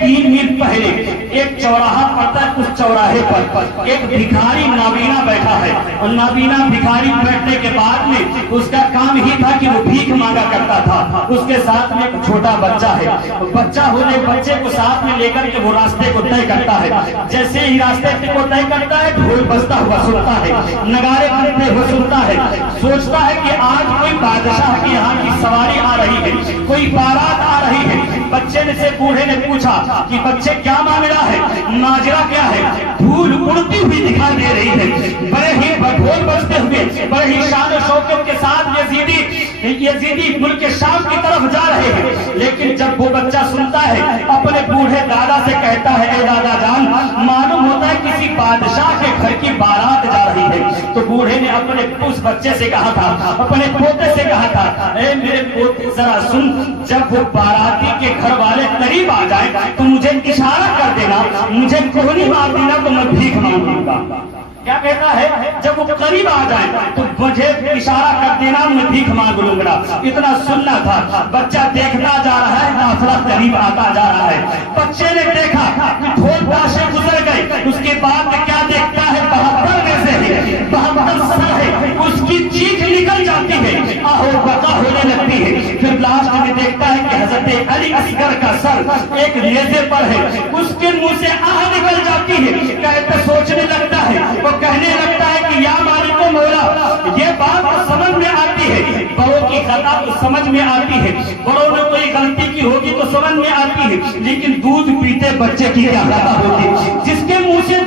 3 मील पहले एक चौराहा पड़ता है, उस चौराहे पर एक भिखारी नाबीना बैठा है, और नाबीना भिखारी बैठने के बाद में उसका काम ही था कि वो भीख मांगा करता था। उसके साथ में एक छोटा बच्चा है, बच्चा होने बच्चे को साथ में लेकर के वो रास्ते को तय करता है। जैसे ही रास्ते को तय करता है, ढोल बजता हुआ सुनता है, नगाड़े बजते हुए सुनता है, सोचता है कि आज कोई बादशाह की यहाँ की सवारी आ रही है, कोई बारात आ रही है। बच्चे ने से बूढ़े ने पूछा कि बच्चे क्या मामला है, माजरा क्या है? धूल उड़ती हुई दिखाई दे रही है, बड़े ही ढोल बजते हुए बड़े ही शान और शौकत के साथ यजीदी मुल्क के शाम की तरफ जा रहे हैं। लेकिन जब वो बच्चा सुनता है, अपने बूढ़े दादा से कहता है, ए दादा जान, मालूम होता है किसी बादशाह के घर की बारात जा रही है। तो बूढ़े ने अपने उस बच्चे से कहा था, अपने पोते से कहा था, ए मेरे पोते जरा सुन, जब वो बाराती के घर वाले करीब आ जाए तो मुझे इशारा कर देना, मुझे कोहनी मार देना तो मैं भीख मांगूंगा। क्या कहता है? जब वो करीब आ जाए तो मुझे इशारा कर देना, मैं भीख मांग लूंगा। इतना सुनना था। बच्चा देखता जा रहा है, काफिला करीब आता जा रहा है। बच्चे ने देखा कि ढोल ताशे गुजर गए, उसके बाद क्या देखता है? 72 में से है, 72 सर है, उसकी चीख निकल जाती है, आहो बका होने लगती है। फिर लास्ट में देखता है कि हजरत अली असगर का सर एक नेज़े पर है, उसके मुंह से आह निकल जाती है। कहते सोचने लगता है, वो कहने लगता है कि या मालिक मौला, ये बात तो समझ में आती है, बड़ों की खता तो समझ में आती है, बड़ों ने कोई गलती की होगी तो समझ में आती है, लेकिन दूध पीते बच्चे की क्या खता होगी? जिसके मुंह से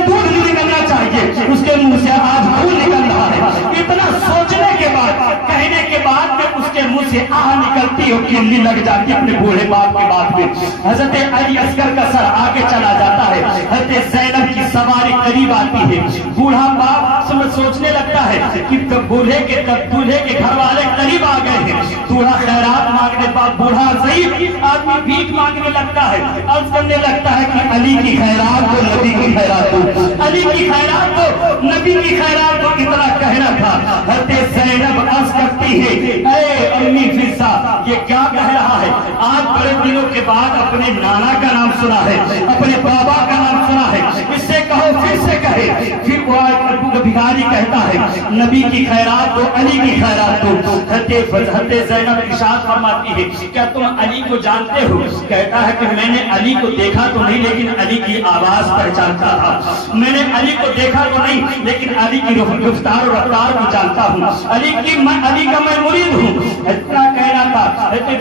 दूध नहीं निकलना चाहिए, उसके मुंह से आज खून निकल रहा है। इतना सोचने के बाद, कहने के बाद में उसके मुंह से आह निकलती और किल्ली लग जाती अपने बूढ़े बाप के बाद में। हजरत अली असगर का सर आगे चला जाता है, हजरत ज़ैनब की सवारी करीब आती है। बूढ़ा बाप सोचने लगता है कि दूल्हे के घर वाले करीब आ गए हैं, दूल्हा खैरात मांगने, बूढ़ा ज़ईफ़ आदमी भीख मांगने लगता है, अर्ज करने लगता है कि अली की खैरात को, नबी की खैरात को, अली की खैरात को, नबी की खैरात को। इतना कहना था। हजरत ज़ैनब अर्ज करती है, ऐ अम्मी फिज़ा, ये क्या कह रहा है? आज बड़े दिनों के बाद अपने नाना का नाम सुना है, अपने बाबा का नाम सुना है, इससे कहो, फिर से कहे। फिर वो भिखारी कहता है, नबी की खैरात तो, अली की खैरात तो। हजरत ज़ैनब इरशाद फरमाती है, क्या तुम अली को जानते हो? कहता है कि मैंने अली को देखा तो नहीं, लेकिन अली की आवाज पहचानता था। मैंने अली को देखा तो नहीं, लेकिन अली की रफ्तार और रफ्तार को जानता हूँ, अली का मैं मुरीद हूँ। इतना कहना था।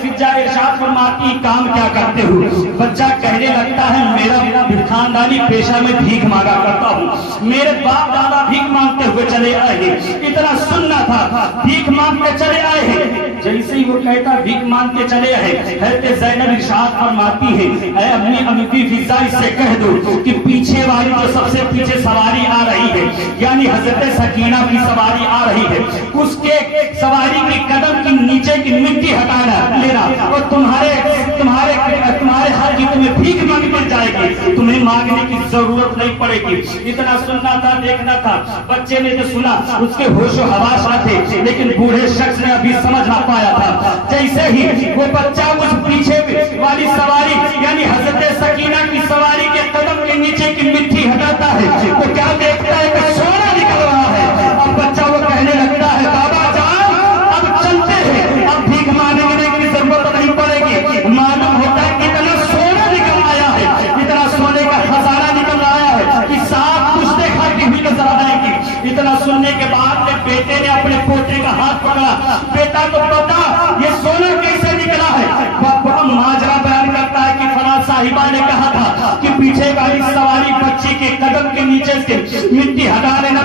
फिजा इरशाद फरमाती, काम क्या करते हो? बच्चा कहने लगता है, मेरा खानदानी पेशा में भीख मांगा करता हूँ, मेरे बाप दादा भीख मांगते हुए चले आए हैं। इतना सुनना था, भीख मांगते चले आए हैं। जैसे ही वो कहता भीख मांगते चले आए, हजरत ज़ैनब इरशाद फरमाती है, ऐ अम्मी फिज़ा, इससे कह दो कि पीछे वाली जो सबसे पीछे सवारी आ रही है, यानी हजरत सकीना की सवारी आ रही है, उसके सवारी की कदम की नीचे की मिट्टी हटाना लेना, और तुम्हारे हर की तुम्हें भीख मांग मिल जाएगी, तुम्हें मांगने की जरूरत नहीं पड़ेगी। इतना सुनना था, देखना था। बच्चे ने जो सुना उसके होशो हवास थे, लेकिन बूढ़े शख्स ने अभी समझ ना पाया था। जैसे ही वो बच्चा उस पीछे वाली सवारी यानी हजरत सकीना की सवारी के कदम के नीचे की मिट्टी हटाता है, तो क्या देखता है कि सोना निकल रहा है। अब बच्चा वो कहने लगता है, बाबा जान, अब चलते हैं, अब भीख मांगने की जरूरत नहीं पड़ेगी। मालूम होता है कितना सोना निकल आया है, इतना सोने का खजाना निकल आया है कि साफ कुछ देखा कि भी नजर आएगी। इतना सुनने के बाद बेटे ने अपने पोते का हाथ पकड़ा, बेटा को पता ये सोना कैसे निकला है? माजरा बयान करता है कि फला साहिबा ने कहा था कि पीछे वाली सवारी बच्ची के कदम के नीचे से मिट्टी हटा लेना,